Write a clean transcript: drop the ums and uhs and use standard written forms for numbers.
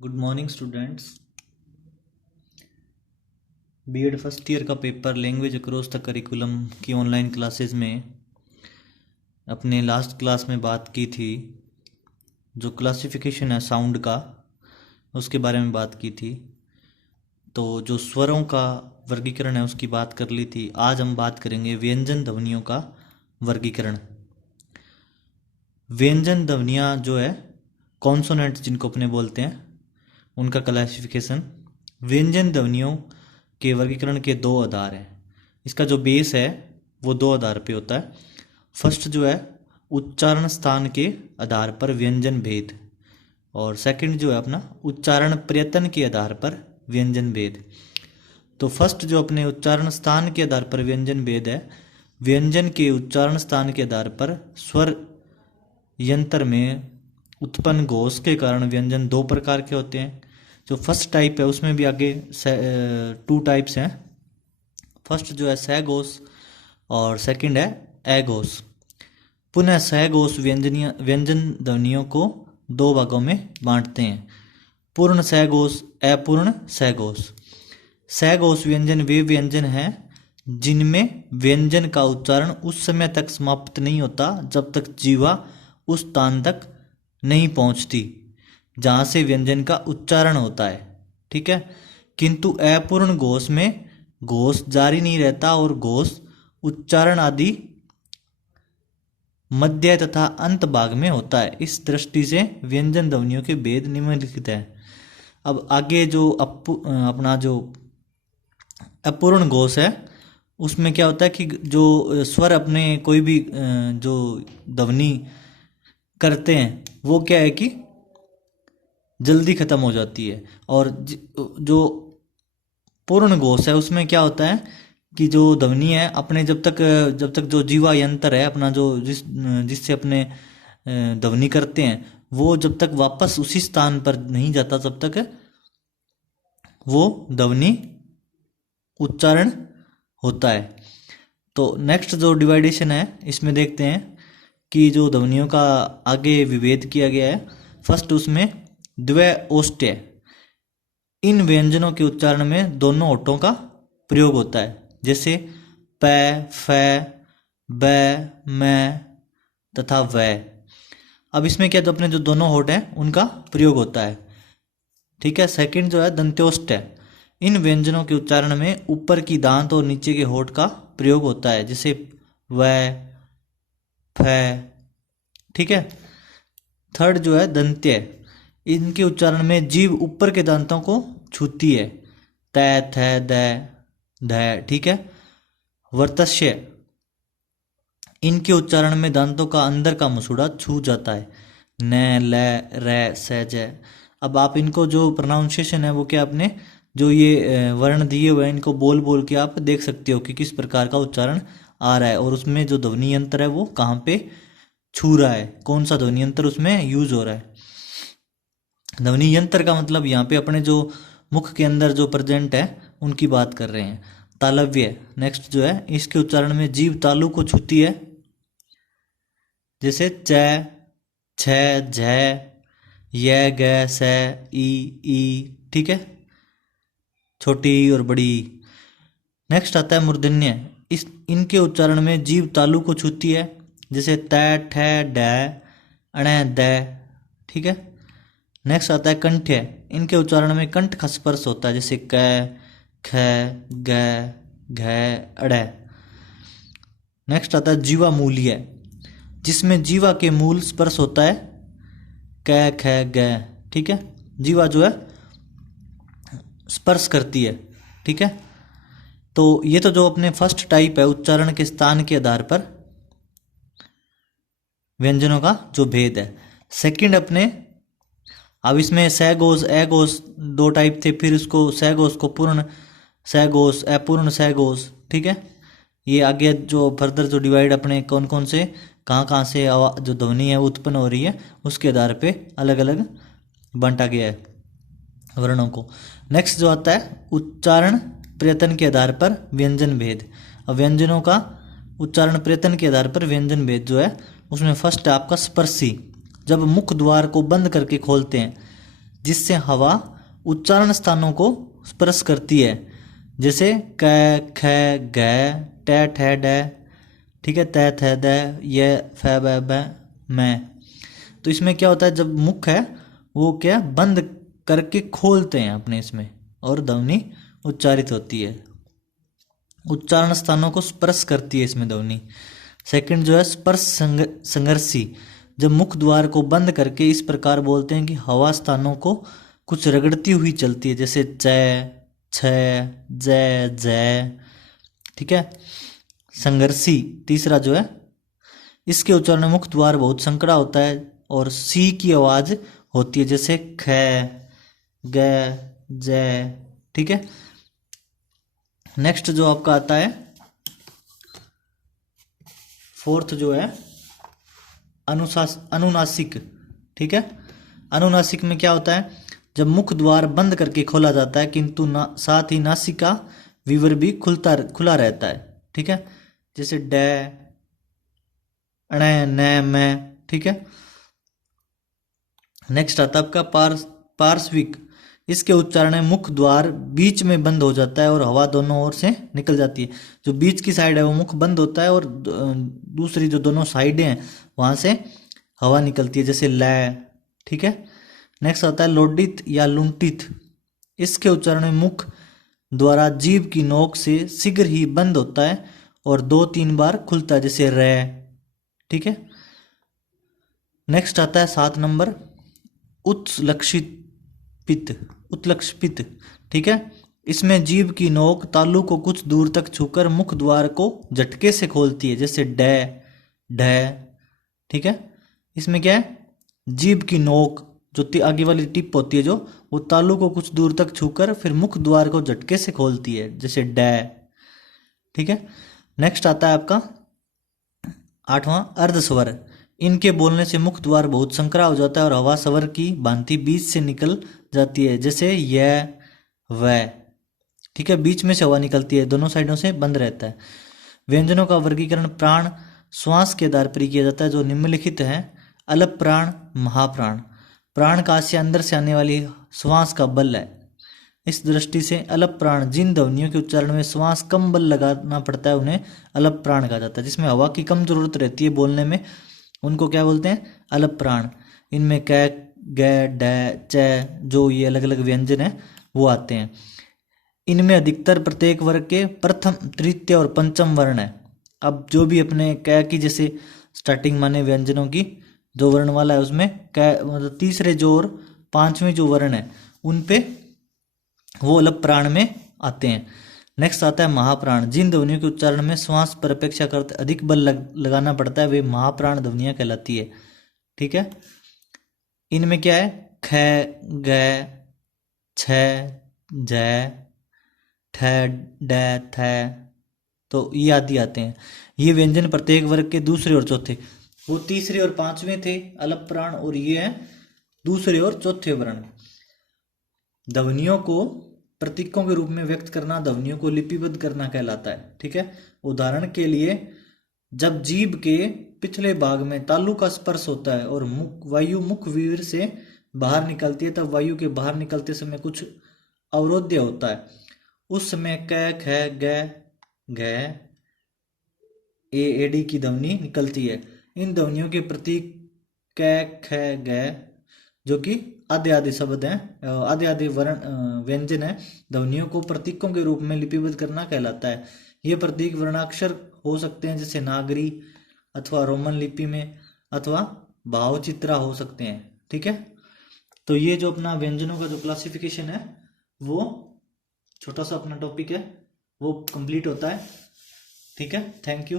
Good morning students. B Ed first year का paper language across the curriculum की online classes में अपने last class में बात की थी। जो क्लासिफिकेशन है साउंड का, उसके बारे में बात की थी। तो जो स्वरों का वर्गीकरण है उसकी बात कर ली थी। आज हम बात करेंगे व्यंजन ध्वनियों का वर्गीकरण। व्यंजन ध्वनियाँ जो है कॉन्सोनेंट जिनको अपने बोलते हैं, उनका क्लासिफिकेशन। व्यंजन ध्वनियों के वर्गीकरण के दो आधार हैं। इसका जो बेस है वो दो आधार पे होता है। फर्स्ट जो है उच्चारण स्थान के आधार पर व्यंजन भेद, और सेकंड जो है अपना उच्चारण प्रयत्न के आधार पर व्यंजन भेद। तो फर्स्ट जो अपने उच्चारण स्थान के आधार पर व्यंजन भेद है, व्यंजन के उच्चारण स्थान के आधार पर स्वर यंत्र में उत्पन्न घोष के कारण व्यंजन दो प्रकार के होते हैं। जो फर्स्ट टाइप है उसमें भी आगे टू टाइप्स हैं। फर्स्ट जो है सघोष और सेकंड है अघोष। पुनः सघोष व्यंजन ध्वनियों को दो भागों में बांटते हैं, पूर्ण सघोष, अपूर्ण सघोष। सघोष व्यंजन वे व्यंजन हैं जिनमें व्यंजन का उच्चारण उस समय तक समाप्त नहीं होता जब तक जीवा उस स्थान तक नहीं पहुंचती जहां से व्यंजन का उच्चारण होता है। ठीक है, किंतु अपूर्ण घोष में घोष जारी नहीं रहता और घोष उच्चारण आदि मध्य तथा अंत भाग में होता है। इस दृष्टि से व्यंजन ध्वनियों के भेद निम्नलिखित है। अब आगे जो अपना जो अपूर्ण घोष है उसमें क्या होता है कि जो स्वर अपने कोई भी जो ध्वनि करते हैं वो क्या है कि जल्दी खत्म हो जाती है। और जो पूर्ण घोष है उसमें क्या होता है कि जो ध्वनि है अपने जब तक जो जीवा यंत्र है अपना जो जिससे अपने ध्वनि करते हैं वो जब तक वापस उसी स्थान पर नहीं जाता तब तक वो ध्वनि उच्चारण होता है। तो नेक्स्ट जो डिवाइडेशन है इसमें देखते हैं कि जो ध्वनियों का आगे विभेद किया गया है। फर्स्ट उसमें द्व्योष्ठ्य। इन व्यंजनों के उच्चारण में दोनों होठों का प्रयोग होता है, जैसे प, फ, ब, म तथा व। अब इसमें क्या जो अपने जो दोनों होठ हैं उनका प्रयोग होता है। ठीक है, सेकंड जो है दंत्योष्ठ्य। इन व्यंजनों के उच्चारण में ऊपर की दांत और नीचे के होठ का प्रयोग होता है, जैसे व, फ। ठीक है, थर्ड जो है दंत्य। इनके उच्चारण में जीभ ऊपर के दांतों को छूती है, त, थ, द, ध। ठीक है, वर्तस्य। इनके उच्चारण में दांतों का अंदर का मसूड़ा छू जाता है, न, ल, र, स, ज। अब आप इनको जो प्रोनाउंसिएशन है वो क्या अपने जो ये वर्ण दिए हुए हैं इनको बोल बोल के आप देख सकते हो कि किस प्रकार का उच्चारण आ रहा है और उसमें जो ध्वनि यंत्र है वो कहाँ पे छू रहा है, कौन सा ध्वनि यंत्र उसमें यूज हो रहा है। ध्वनि यंत्र का मतलब यहाँ पे अपने जो मुख के अंदर जो प्रेजेंट है उनकी बात कर रहे हैं। तालव्य नेक्स्ट जो है, इसके उच्चारण में जीभ तालु को छूती है, जैसे च, छ, झ, य, ग, स, ई। ठीक है, छोटी और बड़ी। नेक्स्ट आता है मूर्धन्य। इनके उच्चारण में जीभ तालु को छूती है, जैसे त, ठ, ड, अण, द। ठीक है, नेक्स्ट आता है कंठ्य। इनके उच्चारण में कंठ का स्पर्श होता है, जैसे क, ख, ग, घ, अड़। नेक्स्ट आता है जीवा मूल्य, जिसमें जीवा के मूल स्पर्श होता है, क, ख, ग। ठीक है, जीवा जो है स्पर्श करती है। ठीक है, तो ये तो जो अपने फर्स्ट टाइप है उच्चारण के स्थान के आधार पर व्यंजनों का जो भेद है। सेकंड अपने अब इसमें सघोष अघोष दो टाइप थे, फिर उसको सघोष को पूर्ण सघोष, अपूर्ण सघोष। ठीक है, ये आगे जो फर्दर जो डिवाइड अपने कौन कौन से कहाँ से जो ध्वनि है उत्पन्न हो रही है उसके आधार पे अलग अलग बांटा गया है वर्णों को। नेक्स्ट जो आता है उच्चारण प्रयत्न के आधार पर व्यंजन भेद। अब व्यंजनों का उच्चारण प्रयत्न के आधार पर व्यंजन भेद जो है उसमें फर्स्ट है आपका स्पर्शी। जब मुख द्वार को बंद करके खोलते हैं जिससे हवा उच्चारण स्थानों को स्पर्श करती है, जैसे क ख ग ट ठ ड, ठीक है, त थ द य फ ब ब मैं। तो इसमें क्या होता है, जब मुख है वो क्या बंद करके खोलते हैं अपने इसमें, और ध्वनि उच्चारित होती है, उच्चारण स्थानों को स्पर्श करती है इसमें ध्वनि। सेकंड जो है स्पर्श संघर्षी, जब मुख द्वार को बंद करके इस प्रकार बोलते हैं कि हवा स्थानों को कुछ रगड़ती हुई चलती है, जैसे च छ ज ज, ठीक है। संघर्षी तीसरा जो है, इसके उच्चारण में मुख द्वार बहुत संकड़ा होता है और सी की आवाज होती है, जैसे ख ग ज, ठीक है। नेक्स्ट जो आपका आता है फोर्थ जो है अनुनासिक, ठीक है। अनुनासिक में क्या होता है, जब मुख द्वार बंद करके खोला जाता है किंतु साथ ही नासिका विवर भी खुला रहता है, ठीक है, जैसे ड अण न मैं, ठीक है। नेक्स्ट आता है आपका पार्श्विक, इसके उच्चारण में मुख द्वार बीच में बंद हो जाता है और हवा दोनों ओर से निकल जाती है। जो बीच की साइड है वो मुख बंद होता है और दूसरी जो दोनों साइडें हैं वहां से हवा निकलती है, जैसे ल, ठीक है। नेक्स्ट आता है लोडित या लुंटित, इसके उच्चारण में मुख द्वारा जीभ की नोक से शीघ्र ही बंद होता है और 2-3 बार खुलता है, जैसे रे, ठीक है। नेक्स्ट आता है 7 नंबर उत्लक्षित, ठीक है। इसमें जीभ की नोक तालू को कुछ दूर तक छूकर मुख द्वार को झटके से खोलती है, जैसे ड ढ, ठीक है। इसमें क्या है, जीभ की नोक जो आगे वाली टिप होती है जो, वो तालू को कुछ दूर तक छूकर फिर मुख द्वार को झटके से खोलती है, जैसे ड, ठीक है। नेक्स्ट आता है आपका 8वां अर्धस्वर, इनके बोलने से मुख द्वार बहुत संकरा हो जाता है और हवा स्वर की भांति बीच से निकल जाती है, जैसे य व, ठीक है। बीच में से हवा निकलती है, दोनों साइडों से बंद रहता है। व्यंजनों का वर्गीकरण प्राण श्वास के आधार पर किया जाता है, जो निम्नलिखित है। अलप प्राण, महाप्राण, प्राण का आशय अंदर से आने वाली श्वास का बल है। इस दृष्टि से अलप प्राण जिन ध्वनियों के उच्चारण में श्वास कम बल लगाना पड़ता है उन्हें अलप प्राण कहा जाता है। जिसमें हवा की कम जरूरत रहती है बोलने में, उनको क्या बोलते हैं, अलप प्राण। इनमें क ग ड च, जो ये अलग अलग व्यंजन है वो आते हैं। इनमें अधिकतर प्रत्येक वर्ग के प्रथम, तृतीय और पंचम वर्ण है। अब जो भी अपने क की जैसे स्टार्टिंग माने व्यंजनों की जो वर्ण वाला है उसमें क मतलब तीसरे जो और पांचवें जो वर्ण है उन पे वो अलप प्राण में आते हैं। नेक्स्ट आता है महाप्राण, जिन ध्वनियों के उच्चारण में श्वास पर अपेक्षाकृत अधिक बल लगाना पड़ता है वे महाप्राण ध्वनियां कहलाती है, ठीक है। इनमें क्या है, ख ग छ ज ठ ड थ, तो ये आदि आते हैं। ये व्यंजन प्रत्येक वर्ग के दूसरे और चौथे, वो तीसरे और पांचवें थे अलप प्राण, और ये है दूसरे और चौथे वर्ण। ध्वनियों को प्रतीकों के रूप में व्यक्त करना ध्वनियों को लिपिबद्ध करना कहलाता है, ठीक है। उदाहरण के लिए जब जीभ के पिछले भाग में तालु का स्पर्श होता है और वायु मुख वीर से बाहर निकलती है, तब वायु के बाहर निकलते समय कुछ अवरोध्य होता है, उस समय क ख ग घ एडी की ध्वनि निकलती है। इन ध्वनियों के प्रतीक क ख ग जो कि आधे आधे शब्द हैं, आधे आधे वर्ण व्यंजन है, ध्वनियों को प्रतीकों के रूप में लिपिबद्ध करना कहलाता है। ये प्रतीक वर्णाक्षर हो सकते हैं, जैसे नागरी अथवा रोमन लिपि में, अथवा भावचित्रा हो सकते हैं, ठीक है। तो ये जो अपना व्यंजनों का जो क्लासिफिकेशन है वो छोटा सा अपना टॉपिक है वो कंप्लीट होता है, ठीक है। Thank you.